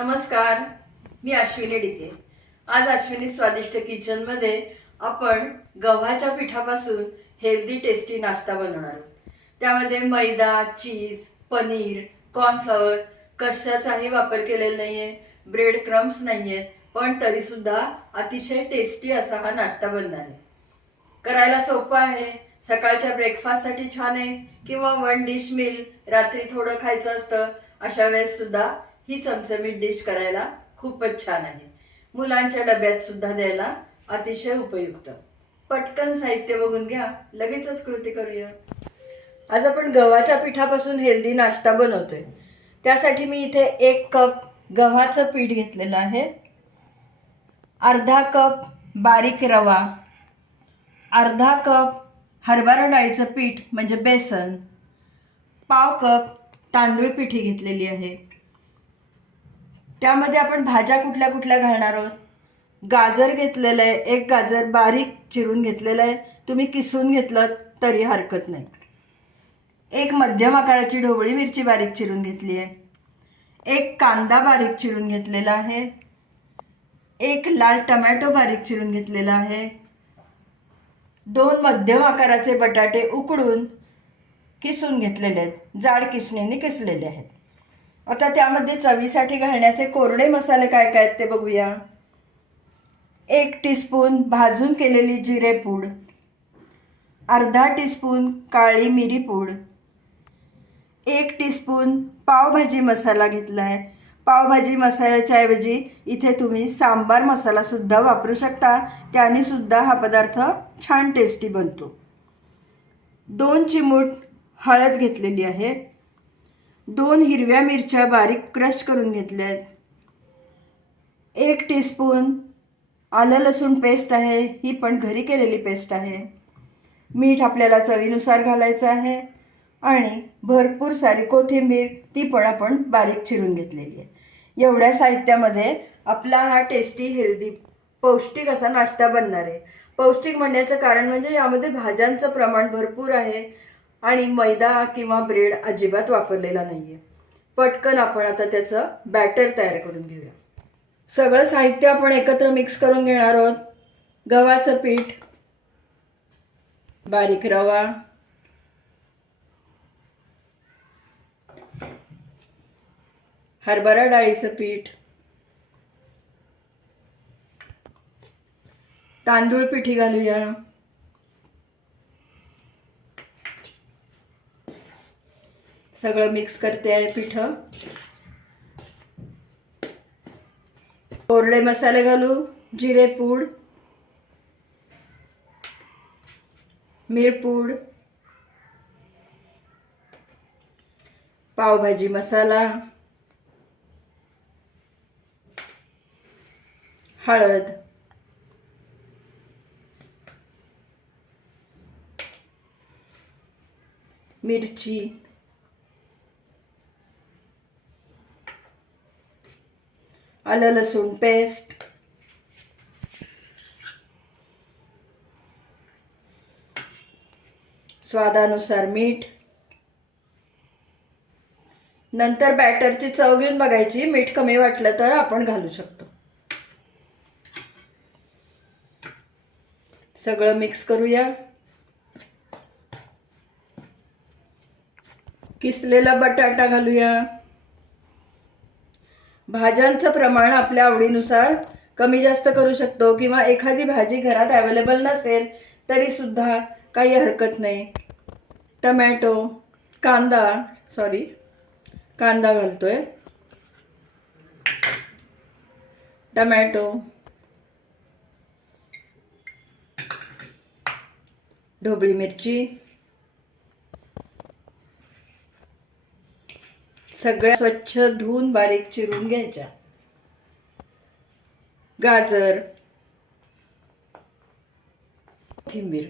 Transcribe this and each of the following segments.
नमस्कार मी अश्विनी डिके. आज अश्विनी स्वादिष्ट किचनमध्ये आपण गव्हाच्या पिठापासून हेल्दी टेस्टी नाश्ता बनवणार आहोत. त्यामध्ये मैदा चीज पनीर कॉर्नफ्लॉवर कशाचाही वापर केलेला नाहीये ब्रेड क्रम्स नाहीये पण तरी सुद्धा अतिशय टेस्टी असा हा नाश्ता बनणार आहे. करायला सोपं आहे सकाळच्या ब्रेकफास्टसाठी छान आहे किंवा वन डिश मील रात्री थोडं खायचं असतं अशा वेळेस सुद्धा ही चमचमीत डिश करायला खूपच छान आहे. मुलांच्या डब्यात सुद्धा द्यायला अतिशय उपयुक्त. पटकन साहित्य बघून घ्या लगेचच कृती करूया. आज आपण गव्हाच्या पिठापासून हेल्दी नाश्ता बनवतोय. त्यासाठी मी इथे एक कप गव्हाचं पीठ घेतलेलं आहे. अर्धा कप बारीक रवा. अर्धा कप हरभरा डाळीचं पीठ म्हणजे बेसन. पाव कप तांदूळ पिठी घेतलेली आहे. त्यामध्ये आपण भाज्या कुठल्या कुठल्या घालणार आहोत? गाजर घेतलेलं आहे एक गाजर बारीक चिरून घेतलेलं आहे. तुम्ही किसून घेतलं तरी हरकत नाही. एक मध्यम आकाराची ढोबळी मिरची बारीक चिरून घेतली आहे. एक कांदा बारीक चिरून घेतलेला आहे. एक लाल टमॅटो बारीक चिरून घेतलेला आहे. दोन मध्यम आकाराचे बटाटे उकडून किसून घेतलेले आहेत. जाड किसणीने किसलेले आहेत. आता त्यामध्ये चवीसाठी घालण्याचे कोरडे मसाले काय काय आहेत ते बघूया. एक टीस्पून भाजून केलेली जिरे पूड. अर्धा टीस्पून काळी मिरी पूड. एक टीस्पून पावभाजी मसाला घेतला आहे पावभाजी मसाल्याच्या ऐवजी इथे तुम्ही सांबार मसालासुद्धा वापरू शकता. त्याने सुद्धा हा पदार्थ छान टेस्टी बनतो. दोन चिमूट हळद घेतलेली आहे. दोन हिरव्या मिरच्या बारीक क्रश करून घेतल्या आहेत एक टीस्पून आलं लसूण पेस्ट आहे ही पण घरी केलेली पेस्ट आहे. मीठ आपल्याला चवीनुसार घालायचं आहे आणि भरपूर सारी कोथिंबीर ती पण आपण बारीक चिरून घेतलेली आहे. एवढ्या साहित्यामध्ये आपला हा टेस्टी हेल्दी पौष्टिक असा नाश्ता बनणार आहे. पौष्टिक म्हणण्याचं कारण म्हणजे यामध्ये भाज्यांचं प्रमाण भरपूर आहे. आणि मैदा किंवा ब्रेड अजिबात वापरलेला नाही आहे पटकन आपण आता त्याचं बॅटर तयार करून घेऊया. सगळं साहित्य आपण एकत्र मिक्स करून घेणार आहोत. गव्हाचं पीठ बारीक रवा हरभरा डाळीचं पीठ तांदूळ पिठी घालूया. सगळं मिक्स करते आहे पिठ. कोरडे मसाले घालू, जिरे पूड मिरपूड पावभाजी मसाला, हळद. मिरची. आलं लसूण पेस्ट स्वादानुसार मीठ. नंतर बॅटरची चव घेऊन बघायची. मीठ कमी वाटलं तर आपण घालू शकतो. सगळं मिक्स करूया. किसलेला बटाटा घालूया. भाज्यांचं प्रमाण आपल्या आवडीनुसार कमी जास्त करू शकतो किंवा एखादी भाजी घरात अवेलेबल नसेल तरी सुद्धा काही हरकत नाही. टमॅटो कांदा सॉरी कांदा घालतोय. टमॅटो. ढोबळी मिरची. सगळ्या स्वच्छ धुवून बारीक चिरून घ्यायच्या. गाजर कोथिंबीर.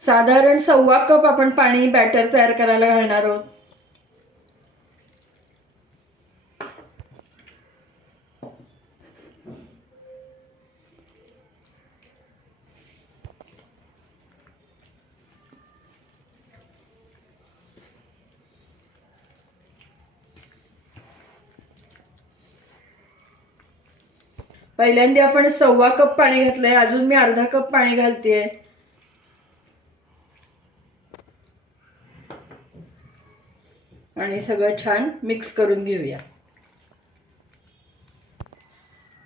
साधारण सव्वा कप आपण पाणी बॅटर तयार करायला घालणार आहोत. पहिल्यांदा आपण सव्वा कप पाणी घातलंय अजून मी अर्धा कप पाणी घालतेय. आणि सगळं छान मिक्स करून घेऊया.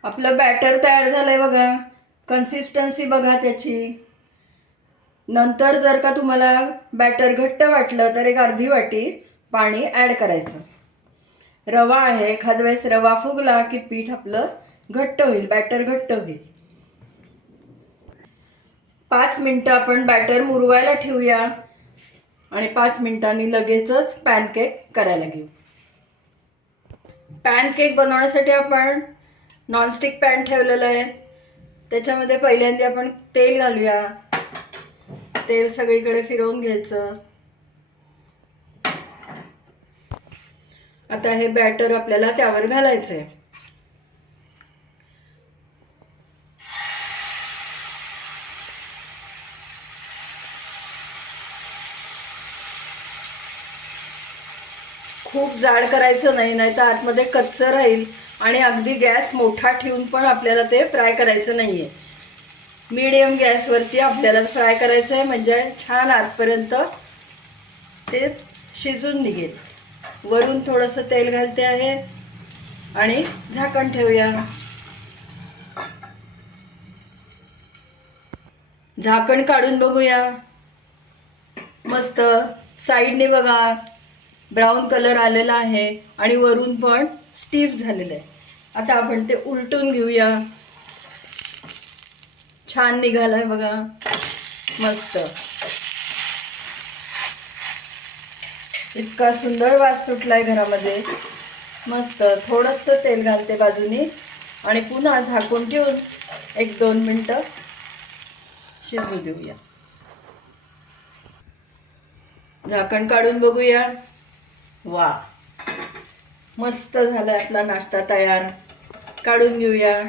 आपलं बॅटर तयार झालंय बघा. कन्सिस्टन्सी बघा त्याची. नंतर जर का तुम्हाला बॅटर घट्ट वाटलं तर एक अर्धी वाटी पाणी ॲड करायचं. रवा आहे एखाद वेळेस रवा फुगला की पीठ आपलं घट्ट होईल बॅटर घट्ट होईल. पाच मिनटं आपण बॅटर मुरवायला ठेवूया. आणि पाच मिनिटांनी लगेचच पॅनकेक करायला घेऊ. पॅनकेक बनवण्यासाठी आपण नॉनस्टिक पॅन ठेवलेलं आहे. त्याच्यामध्ये पहिल्यांदा आपण तेल घालूया. तेल सगळीकडे फिरवून घ्यायचं. आता हे बॅटर आपल्याला त्यावर घालायचं आहे खूप जाड करायचं नाही नाही तर आतमध्ये कच्चं राहील आणि अगदी गॅस मोठा ठेवून पण आपल्याला ते फ्राय करायचं नाही आहे मीडियम गॅसवरती आपल्याला फ्राय करायचं आहे म्हणजे छान आतपर्यंत ते शिजून निघेल. वरून थोडंसं तेल घालते आहे आणि झाकण ठेवूया. झाकण काढून बघूया. मस्त. साईडने बघा. ब्राऊन कलर आलेला आहे आणि वरून पण स्टीफ झालेलं आहे. आता आपण ते उलटून घेऊया. छान निघालाय बघा. मस्त. इतका सुंदर वास सुटलाय घरामध्ये. मस्त. थोडंसं तेल घालते बाजूनी आणि पुन्हा झाकून ठेवून एक दोन मिनटं शिजू देऊया. झाकण काढून बघूया. वा. मस्त झाला आपला नाश्ता तयार. काढून घेऊया.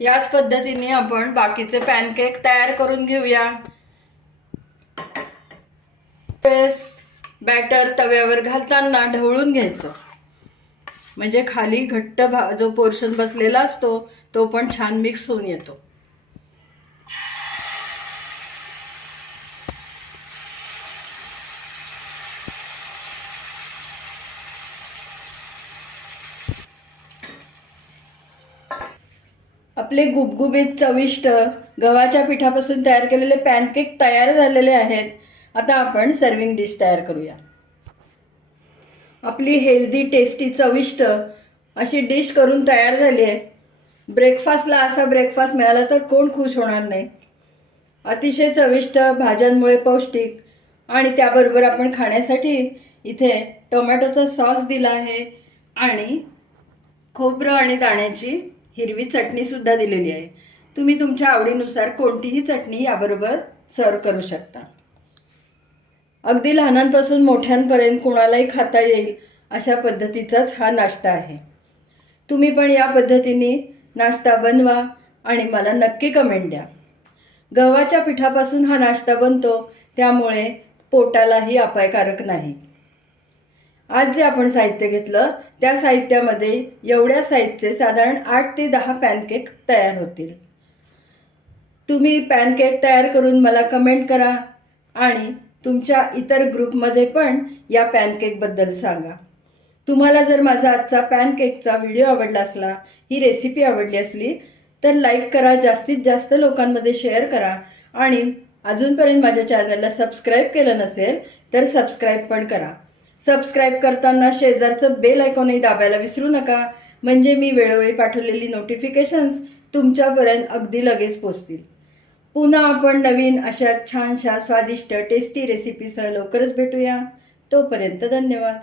याच पद्धतीने आपण बाकीचे पॅनकेक तयार करून घेऊया. वेळेस बॅटर तव्यावर घालताना ढवळून घ्यायचं. म्हणजे खाली घट्ट भा जो पोर्शन बसलेला असतो तो पण छान मिक्स होऊन येतो. आपले गुबगुबीत चविष्ट गव्हाच्या पिठापासून तयार केलेले पॅनकेक तयार झालेले आहेत. आता आपण सर्विंग डिश तयार करूया. आपली हेल्दी टेस्टी चविष्ट अशी डिश करून तयार झाली आहे. ब्रेकफास्टला असा ब्रेकफास्ट मिळाला तर कोण खुश होणार नाही. अतिशय चविष्ट भाज्यांमुळे पौष्टिक आणि त्याबरोबर आपण खाण्यासाठी इथे टोमॅटोचा सॉस दिला आहे आणि खोबरं आणि दाण्याची हिरवी चटणीसुद्धा दिलेली आहे. तुम्ही तुमच्या आवडीनुसार कोणतीही चटणी याबरोबर सर्व करू शकता. अगदी लहानांपासून मोठ्यांपर्यंत कोणालाही खाता येईल अशा पद्धतीचाच हा नाश्ता आहे. तुम्ही पण या पद्धतीने नाश्ता बनवा आणि मला नक्की कमेंट द्या. गव्हाच्या पिठापासून हा नाश्ता बनतो त्यामुळे पोटालाही अपायकारक नाही. आज जे आपण साहित्य घेतलं त्या साहित्यामध्ये एवढ्या साईजचे साधारण आठ ते दहा पॅनकेक तयार होतील. तुम्ही पॅनकेक तयार करून मला कमेंट करा आणि तुमच्या इतर ग्रुपमध्ये पण या पॅनकेकबद्दल सांगा. तुम्हाला जर माझा आजचा पॅनकेकचा व्हिडिओ आवडला असला ही रेसिपी आवडली असली तर लाईक करा जास्तीत जास्त लोकांमध्ये शेअर करा आणि अजूनपर्यंत माझ्या चॅनलला सबस्क्राईब केलं नसेल तर सबस्क्राईब पण करा. सबस्क्राईब करताना शेजारचं बेल आयकॉनही दाबायला विसरू नका. म्हणजे मी वेळोवेळी पाठवलेली नोटिफिकेशन्स तुमच्यापर्यंत अगदी लगेच पोचतील. पुन्हा आपण नवीन अशा छानशा स्वादिष्ट टेस्टी रेसिपीसह लवकरच भेटूया. तोपर्यंत धन्यवाद.